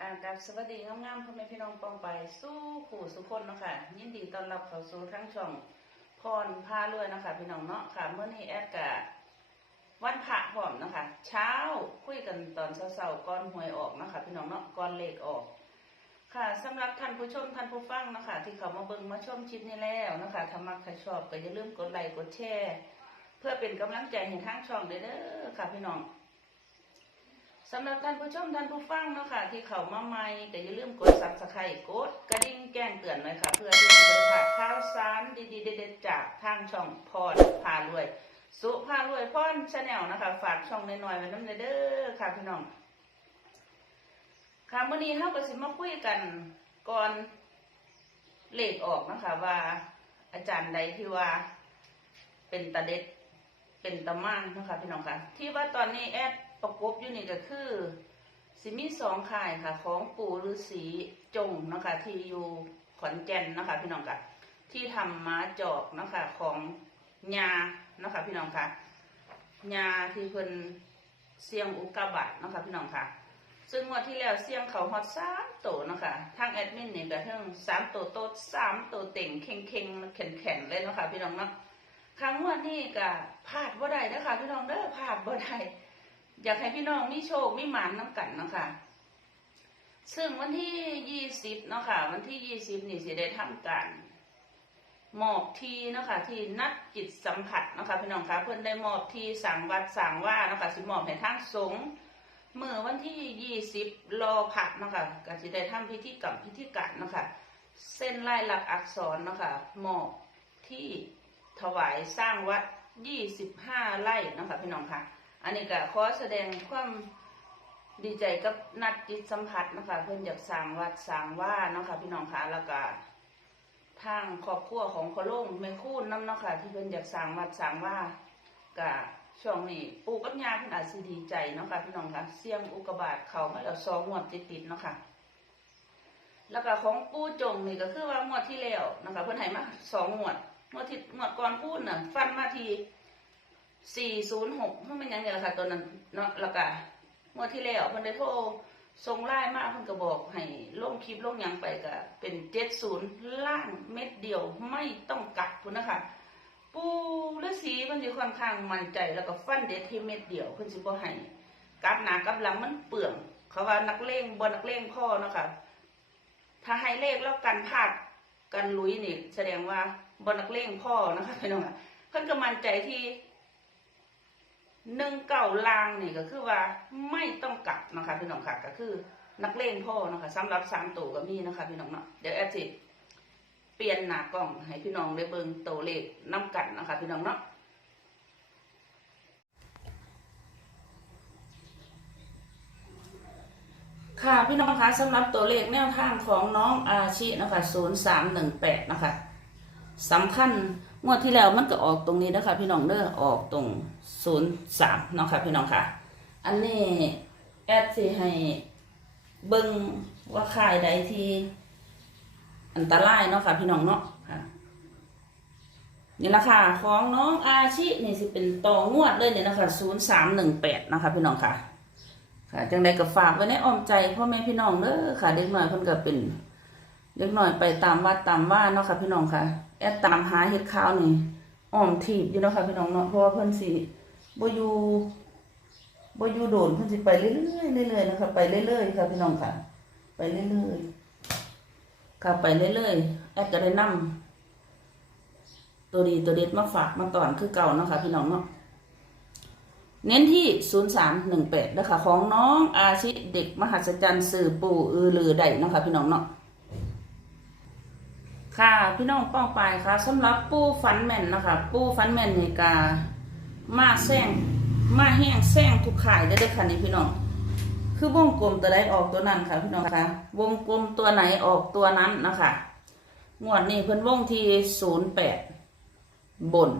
ค่ะกับสวัสดีงามๆพ่อแม่พี่น้องปองไปสู้ขู่สุคนเนาะค่ะยินดีต้อนรับเข้าสู่ทั้งช่องพรพารวยเนาะคะพี่น้องเนาะค่ะเมื่อนี้แอดกะวันพระพร้อมเนาะคะเช้าคุยกันตอนเช้าๆก่อนหวยออกเนาะคะพี่น้องเนาะก่อนเลขออก ค่ะสำหรับท่านผู้ชมท่านผู้ฟังเนาะคะที่เขามาเบิ่งมาชมคลิปนี้แล้วเนาะคะถ้ามักถ้าชอบก็อย่าลืมกดไลค์กดแชร์เพื่อเป็นกำลังใจให้ทางช่องเด้อค่ะพี่น้อง สำหรับท่านผู้ชมท่านผู้ฟังเนาะค่ะที่เข้ามาใหม่ก็อย่าลืมกด subscribe กดกระดิ่งแจ้งเตือนหน่อยค่ะ เพื่อที่จะได้พลาดข่าวสารดีๆเด็ดๆจากทางช่องพรพารวย สุพารวยพรชาแนลนะคะ ฝากช่องน้อยๆไว้น้ำเด้อค่ะพี่น้องค่ะวันนี้เราก็สิมาคุยกันก่อนเลขออกนะคะว่าอาจารย์ใดที่ว่าเป็นตาเด็ดเป็นตะม่านนะคะพี่น้องค่ะที่ว่าตอนนี้แอด ประกบอยู่นี่ก็คือสิมีสองข่ายค่ะ ของปู่ฤาษีจงนะคะที่อยู่ขอนแก่นนะคะพี่น้องค่ะที่ทำม้าจอกนะคะของยานะคะพี่น้องค่ะยาที่เพิ่นเสียงอุกกาบาตนะคะพี่น้องค่ะ ซึ่งงวดที่แล้วเสียงเขาฮอตสามโตวนะคะทางแอดมินเนี่ยก็เพิ่งสามโตวโตสามโตวเต่งเข่งเข่งแข็งแข็งเลยนะคะพี่น้องเนาะครั้งวันนี้ก็พลาดบ่ได้นะคะพี่น้องเด้อพลาดบ่ได้ อยากให้พี่น้องมีโชคมีหมานน้ำกันเนาะคะซึ่งวันที่ยี่สิบเนาะค่ะ วันที่ยี่สิบนี่สิได้ทำการมอบทีเนาะค่ะที่นัดจิตสัมผัสเนาะค่ะพี่น้องคะเพิ่อนได้มอบทีสั่งวัดสั่งว่าเนาะค่ะสิมอบให้ทางสงฆ์เมื่อวันที่ยี่สิบรอผักเนาะค่ะก็สิได้ทำพิธีกรรมพิธีการเนาะค่ะเส้นลายหลักอักษรเนาะค่ะมอบที่ถวายสร้างวัด25ไร่นะคะพี่น้องค่ะ อันนี้ก็ขอแสดงความดีใจกับนัดจิตสัมผัสนะคะเพื่อนอยากสร้างวัดสร้างว่าเนาะค่ะพี่น้องค่ะแล้วก็ทางครอบครัวของพอลุงแม่คูนน้ำเนาะค่ะที่เพื่อนอยากสร้างวัดสร้างว่าก็ช่วงนี้ปู่กับย่าเพิ่นอาจสิดีใจเนาะค่ะพี่น้องค่ะเสียงอุกบาตเข้ามาแล้วสองงวดติดๆเนาะค่ะแล้วก็ของปู่จงนี่ก็คือว่างวดที่แล้วนะคะเพิ่นให้มาสองงวดงวดที่งวดก่อนพูดน่ะฟันมาที สี่ศูนย์หกมันเป็นยังไงล่ะค่ะตัวนั้นเนาะแล้วก็งวดที่แล้วเพิ่นได้โทรส่งไลน์มาเพิ่นก็บอกให้ลงคลิปลงหยังไปก็เป็นเจ็ดศูนย์ล่างเม็ดเดียวไม่ต้องกลับพุ่นนะคะปูฤาษีเพิ่นสิค่อนข้างมั่นใจแล้วก็ฟันเด็ดที่เม็ดเดียวเพิ่นสิบ่ให้กลับหนากับหลังมันเปลืองเขาว่านักเลงบ่นักเลงพ่อเนาะค่ะถ้าให้เลขแล้วกันพลาดกันลุยนี่แสดงว่าบนนักเลงพ่อนะคะพี่น้องอะเพิ่นก็มั่นใจที่ หนึ่งเก่าลางนี่ก็คือว่าไม่ต้องกลับนะคะพี่น้องค่ะก็คือนักเลงพ่อนะคะสำหรับสามตัวก็มีนะคะพี่น้องเนาะเดี๋ยวแอดสิเปลี่ยนหน้ากล้องให้พี่น้องได้เบิ่งตัวเลขน้กันนะคะพี่น้องเนาะค่ะพี่น้องคะสำหรับตัวเลขแนวทางของน้องอาชีนะคะ 0318 นะคะ สำคัญงวดที่แล้วมันก็ออกตรงนี้นะคะพี่น้องเด้อออกตรง03เนาะค่ะพี่น้องค่ะ อันนี้แอดสิให้เบิ่งว่าค่ายใดที่อันตรายเนาะค่ะพี่น้องเนาะค่ะนี่ละค่ะของน้องอาชีนี่สิเป็นต่องวดเลยเนี่ยนะคะ0318นะคะพี่น้องค่ะ ค่ะ จังใดก็ฝากไว้ในอ้อมใจพ่อแม่พี่น้องเด้อค่ะเด็กหน้อยเพิ่นก็เป็นเด็กหน้อยไปตามวัดตามว่าเนาะค่ะพี่น้องค่ะ แอดตามหาเฮ็ดข้าวนี่อ้อมทีบอยู่นะคะพี่น้องเนาะเพราะว่าเพิ่นสิบอยู่บอยู่โดนเพิ่นสิไปเรื่อยๆเรื่อยๆนะคะไปเรื่อยๆค่ะพี่น้องค่ะ ไปเรื่อยๆค่ะไปเรื่อยๆแอดก็ได้นำตัวดีตัวเด็ดมาฝากมาตอนคือเก่าเนาะค่ะพี่น้องเนาะเน้นที่ 0318นะคะของน้องอาชิเด็กมหัศจรรย์สื่อปู่อือลือได้นะคะพี่น้องเนาะ ค่ะพี่น้องป้องไปค่ะสำหรับปูฟันแม่นนะคะปูฟันแม่นนี่กามาแซงมาแห้งแซงทุกข่ายได้เลยค่ะนี่พี่น้องคือวงกลมตัวใดออกตัวนั้นค่ะพี่น้องคะวงกลมตัวไหนออกตัวนั้นนะคะงวดนี้เพิ่นวงที่ศูนย์แปดบน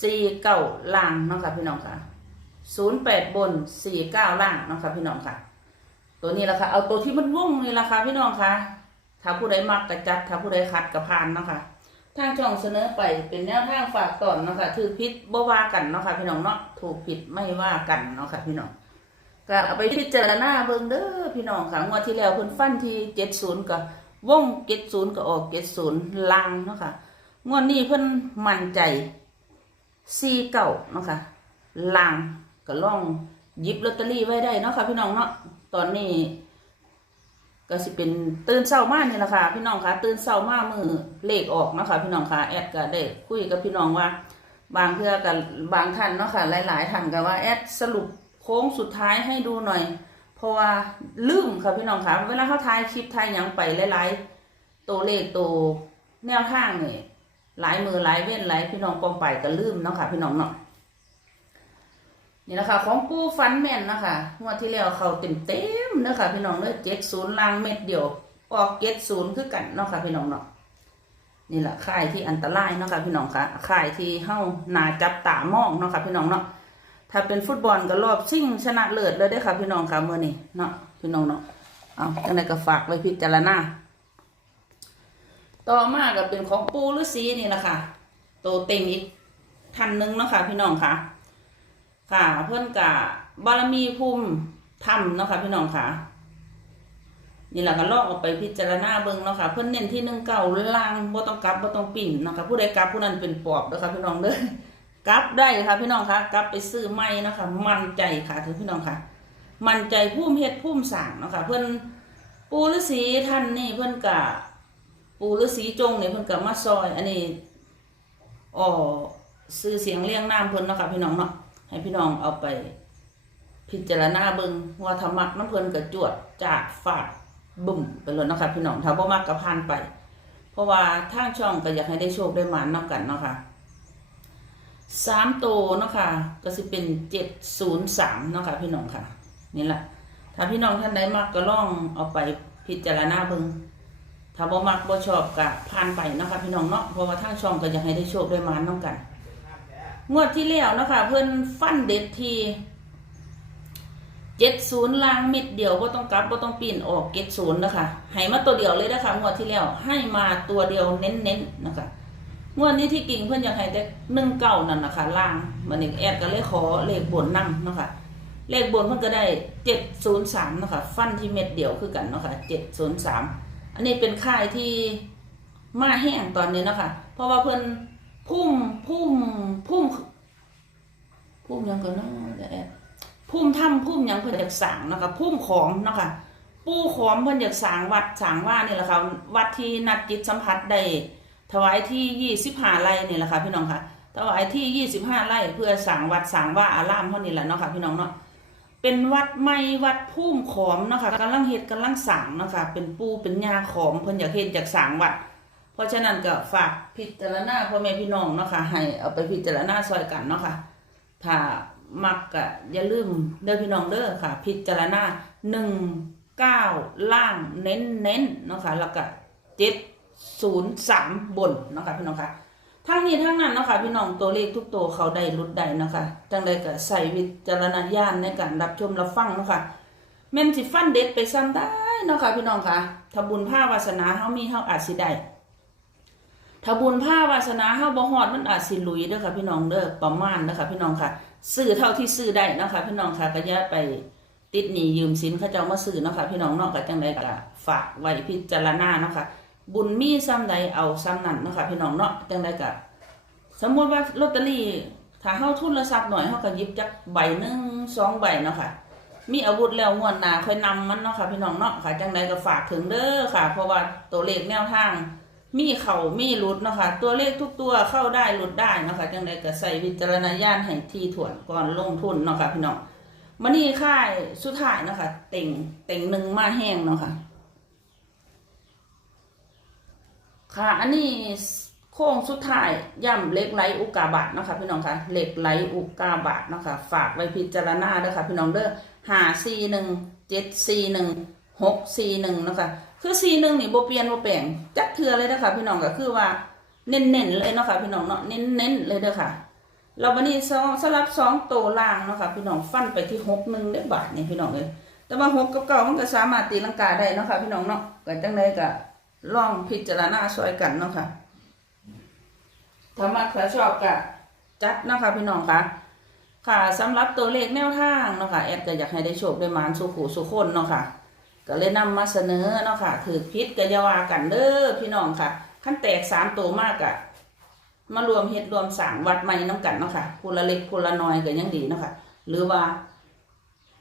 สี่เก้าล่างเนาะค่ะพี่น้องค่ะศูนย์แปดบนสี่เก้าล่างเนาะค่ะพี่น้องค่ะ ตัวนี้ละค่ะเอาตัวที่มันวงนี่ละค่ะพี่น้องค่ะ ถ้าผู้ใดมักกระจัด ถ้าผู้ใดขัดกระพานเนาะค่ะทางช่องเสนอไปเป็นแนวทางฝากตอนเนาะค่ะถือผิดบ่ว่ากันเนาะค่ะพี่น้องเนาะถูกผิดไม่ว่ากันเนาะค่ะพี่น้องก็เอาไปพิจารณาเบิ่งเด้อพี่น้องค่ะงวดที่แล้วเพิ่นฟันที่70ก็วง70ก็ออก70ลางเนาะค่ะงวดนี้เพิ่นมั่นใจ49เนาะค่ะลางก็ล่องหยิบลอตเตอรี่ไว้ได้เนาะค่ะพี่น้องเนาะตอนนี้ ก็สิเป็นตื่นเช้ามากนี่แหละค่ะพี่น้องคะตื่นเช้ามากมือเลขออกเนาะค่ะพี่น้องคะแอดก็ได้คุยกับพี่น้องว่า บางเพื่อกับบางท่านเนาะค่ะหลาย ๆท่านก็ว่าแอดสรุปโค้งสุดท้ายให้ดูหน่อย เพราะว่าลืมค่ะพี่น้องคะเวลาเขาทายคลิปทายยังไปหลายๆตัวเลขตัวแนวทางนี่หลายมือหลายเว้นหลายพี่น้องกองไปก็ลืมเนาะค่ะพี่น้องเนาะ นี่นะคะของปูฟันแม่นนะคะงวดที่แล้วเขาเต็มเต็มนะคะพี่น้องเนาะเจ็ดศูนย์ลางเม็ดเดียว ออกเจ็ดศูนย์คือกันเนาะค่ะพี่น้องเนาะนี่แหละค่ายที่อันตรายเนาะค่ะพี่น้องค่ะค่ายที่เฮ้านาจับตามองเนาะค่ะพี่น้องเนาะถ้าเป็นฟุตบอลก็รอบชิงชนะเลิศเลยได้อค่ะพี่น้องค่ะเมื่อนี้เนาะพี่น้องเนาะเอาจังไดก็ฝากไว้พิจารณาต่อมาก็เป็นของปูฤาษีนี่แหละค่ะโตเต็งอีกท่านหนึงเนาะค่ะพี่น้องค่ะ ค่ะเพื่อนกะบารมีภูมิธรรมเนาะค่ะพี่น้องค่ะ นี่แหละก็ลองเอาไปพิจารณาเบิ่งเนาะค่ะ เพิ่อนเน้นที่หนึ่งเก่าล่างบ่ต้องกลับบ่ต้องปิ่นเนาะค่ะผู้ใดกลับผู้นั้นเป็นปอบเด้อค่ะพี่น้องเด้อกลับได้ค่ะพี่น้องค่ะกลับไปซื้อใหม่เนาะค่ะมั่นใจค่ะถึงพี่น้องค่ะ มั่นใจผู้เฮ็ดผู้สร้างเนาะค่ะ เพิ่อนปูฤาษีท่านนี่เพิ่อนกะปูฤาษีจงนี่เพิ่อนกะมาซอย อันนี้อ๋อซื้อเสียงเรียงนามเพิ่อนเนาะค่ะพี่น้องเนาะ ให้พี่น้องเอาไป พิจารณาเบิงว่าธรรมักน้ำเพลินกระจวดจากฝากบุ่มไปเลยนะคะพี่น้องถ้าบ่มากก็ผ่านไป เพราะว่าทางช่องก็อยากให้ได้โชคได้หมานนำกันเนาะค่ะสามโตวเนาะค่ะก็สิเป็นเจ็ดศูนย์สามเนาะค่ะพี่น้องค่ะ นี่แหละถ้าพี่น้องท่านใดมักก็ล่องเอาไปพิจารณาเบิงถ้าบ่มักบ่ชอบก็ผ่านไปเนาะค่ะพี่น้องเนาะเพราะว่าทางช่องก็อยากให้ได้โชคได้หมานนำกัน งวดที่แล้วนะคะเพิ่อนฟันเด็ดทีเจ็ดศูนย์ลางเม็ดเดียวก็ต้องกลับก็ต้องปีนออกเจ็ดศูนย์นะคะให้มาตัวเดียวเลยนะคะงวดที่แล้วให้มาตัวเดียวเน้นๆนะคะงวดนี้ที่กิ่งเพื่อนอยากให้แต่หนึ่งเก้านั่นนะคะล่างมันเองแอดก็เลยขอเลขบนนั่งนะคะเลขบนเพิ่อนก็ได้เจ็ดศูนย์สามนะคะฟันที่เม็ดเดียวคือกันนะคะเจ็ดศูนย์สามอันนี้เป็นค่ายที่มาแห้งตอนนี้นะคะเพราะว่าเพิ่อน พุ่มพุ่มพุ่มพุ่มยังกันเนาะแอดพุ่มถ้ำพุ่มยังเพิ่นอยากสร้างนะคะพุ่มของเนาะคะปู่ขอมเพิ่นอยากสร้างวัดสร้างว่านี่แหละค่ะวัดที่นัดจิตสัมผัสได้ถวายที่ยี่สิบห้าไร่นี่แหละค่ะพี่น้องค่ะถวายที่ยี่สิบห้าไร่เพื่อสร้างวัดสร้างว่าอารามเท่านี้แหละเนาะค่ะพี่น้องเนาะเป็นวัดใหม่วัดพุ่มขอมเนาะค่ะกำลังเฮ็ดกำลังสร้างเนาะค่ะเป็นปูเป็นยาขอมเพิ่นอยากเฮ็ดอยากสร้างวัด เพราะฉะนั้นก็ฝากพิจารณาพ่อแม่พี่น้องเนาะค่ะให้เอาไปพิจารณาซอยกันเนาะค่ะถ้ามักก็อย่าลืมเด้อพี่น้องเด้อค่ะ พิจารณาหนึ่งเก้าล่างเน้นเน้นเนาะค่ะแล้วก็เจ็ดศูนย์สามบนเนาะค่ะพี่น้องค่ะทั้งนี้ทั้งนั้นเนาะค่ะพี่น้องตัวเลขทุกตัวเขาได้รุดได้เนาะค่ะจังใดก็ใส่วิจารณญาณในการรับชมรับฟังเนาะค่ะแม่นสิฟันเด็ดไปซ้ำได้เนาะค่ะพี่น้องค่ะถ้าบุญผ้าวาสนาเฮามีเฮาอาจสิได้ ถ้าบุญผ้าวาสนาเฮาบ่ฮอดมันอาจสิลุยเด้อค่ะพี่น้องเด้อประมาณเด้อค่ะพี่น้องค่ะ ซื้อเท่าที่ซื้อได้นะคะ พี่น้องค่ะก็อย่าไปติดหนี้ยืมสินเขาเจ้ามาซื้อเนาะค่ะพี่น้องเนาะก็จังไดก็ฝากไว้พิจารณาเนาะค่ะบุญมีซ้ำใดเอาซ้ำนั้นเนาะค่ะพี่น้องเนาะจังไดก็สมมติว่าลอตเตอรี่ถ้าเฮาทุนละทรัพย์หน่อยเฮาก็หยิบจักใบหนึงสองใบเนาะค่ะมีอาวุธแล้วงวดหน้าค่อยนำมันเนาะค่ะพี่น้องเนาะค่ะจังไดก็ฝากถึงเด้อค่ะ เพราะว่าตัวเลขแนวทาง มีเข่ามีหลุดนะคะตัวเลขทุกตัวเข้าได้หลุดได้นะคะจังใดก็ใส่วิจารณญาณให้ที่ถ่วนก่อนลงทุนนะคะพี่น้องมานี่ค่ายสุดท้ายนะคะเต่งเต่งหนึ่งมาแห้งเนาะค่ะค่ะ อันนี้โค้งสุดท้ายย่ำเหล็กไหลอุกาบาตนะคะพี่น้องคะเหล็กไหลอุกาบาตนะคะฝากไว้พิจารณาด้อค่ะพี่น้องเด้อหาสี่หนึ่งเจ็ดสี่หนึ่งหกสี่หนึ่งนะคะ คือสีหนึ่งนี่โบเปลี่ยนโบแปลงจักเทือเลยเด้อค่ะพี่น้องก็คือว่าเน้นๆเลยเนาะค่ะพี่น้องเนาะเน้นๆเลยเด้อค่ะเราวันนี้สองสลับสองโตวล่างเนาะค่ะพี่น้องฟันไปที่หกหนึ่งได้บาทนี่พี่น้องเลยแต่ว่าหกกับเก้ามันก็สามารถตีลังกาได้เนาะค่ะพี่น้องเนาะก็จังไดก็ลองพิจารณาช่วยกันเนาะค่ะถ้ามักถ้าชอบก็จัดนะคะพี่น้องคะค่ะสำหรับตัวเลขแนวทางเนาะค่ะแอดก็อยากให้ได้โชคได้มานสุขูสุคนเนาะค่ะ ก็เลยนำมาเสนอเนาะค่ะถือพิษก็อย่าวากันเด้อพี่น้องค่ะขั้นแตกสามตัวมากอะมารวมเฮ็ดรวมสร้างวัดใหม่น้กันเนาะค่ะผู้ละเล็กผู้ละน้อยก็ยังดีเนาะค่ะหรือว่า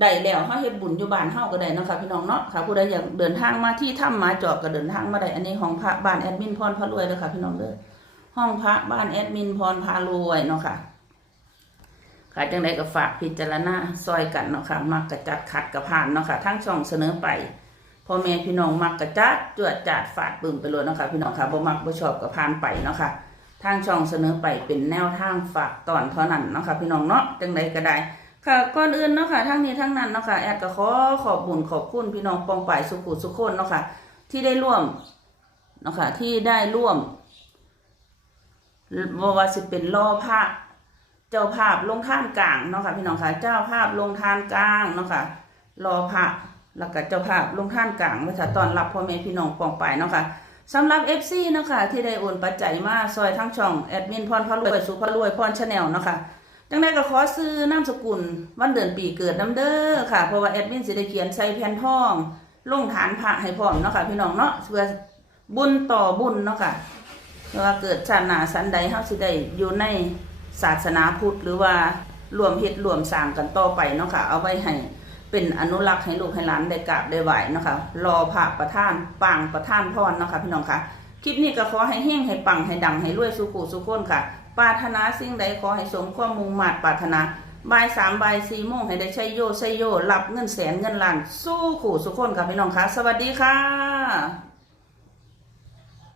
ได้แล้วเฮาเฮ็ดบุญอยู่บ้านเฮาก็ได้เนาะค่ะพี่น้องเนาะค่ะผู้ใดอยากเดินทางมาที่ถ้ำหมาจอกก็เดินทางมาได้อันนี้ห้องพระบ้านแอดมินพรพระรวยเด้อค่ะพี่น้องเด้อห้องพระบ้านแอดมินพรพารวยเนาะค่ะ ค่ะจังใดก็ฝากพิจารณาซอยกันเนาะค่ะมักกระจัดขัดกระผ่านเนาะค่ะทั้งช่องเสนอไปพ่อแม่พี่น้องมักกระจัดจวดจาดฝาดปึ้มไปเลยเนาะค่ะพี่น้องค่ะบ่มักบ่ชอบกระผ่านไปเนาะค่ะทางช่องเสนอไปเป็นแนวทางฝากตอนเท่านั้นเนาะค่ะพี่น้องเนาะจังใดก็ได้ค่ะก่อนอื่นเนาะค่ะทั้งนี้ทั้งนั้นเนาะค่ะแอดก็ขอขอบบุญขอบคุณพี่น้องปองป่ายสุขุสุขคนเนาะค่ะที่ได้ร่วมเนาะค่ะที่ได้ร่วมบว่าสิเป็นล่อพระ เจ้าภาพลงท่านกลางเนาะค่ะพี่น้องค่ะเจ้าภาพลงท่านกลางเนาะค่ะรอพระแล้วก็เจ้าภาพลงท่านกลางไว้ถ้าตอนรับพ่อแม่พี่น้องปองไปเนาะค่ะสำหรับ FC เนาะค่ะที่ได้โอนปัจจัยมาซอยทั้งช่องแอดมินพรพระรวยสุภรวยพรชาแนลเนาะค่ะจังได้ก็ขอซื้อนามสกุลวันเดือนปีเกิดน้ำเด้อค่ะ เพราะว่าแอดมินสิได้เขียนใส่แผ่นทองลงฐานพระให้พร้อมเนาะค่ะพี่น้องเนาะเพื่อบุญต่อบุญเนาะค่ะว่าเกิดชาติหนาสันใดเฮาสิได้อยู่ใน ศาสนาพุทธหรือว่ารวมเฮ็ดรวมสร้างกันต่อไปเนาะค่ะ เอาไว้ให้เป็นอนุรักษ์ให้ลูกให้หลานได้กราบได้ไหวเนาะค่ะ รอพระประธานปังประธานพรเนาะค่ะพี่น้องค่ะ คลิปนี้ก็ขอให้เฮงให้ปังให้ดังให้รวยสุขุสุขคนค่ะ ปรารถนาสิ่งใดขอให้สมความมุ่งมา่ปรารถนาบ่ายสามบ่ายสี่โมงให้ได้ใช้โยใช้โยรับเงินแสนเงินล้านสู้ขู่สุขคนค่ะพี่น้องค่ะ สวัสดีค่ะ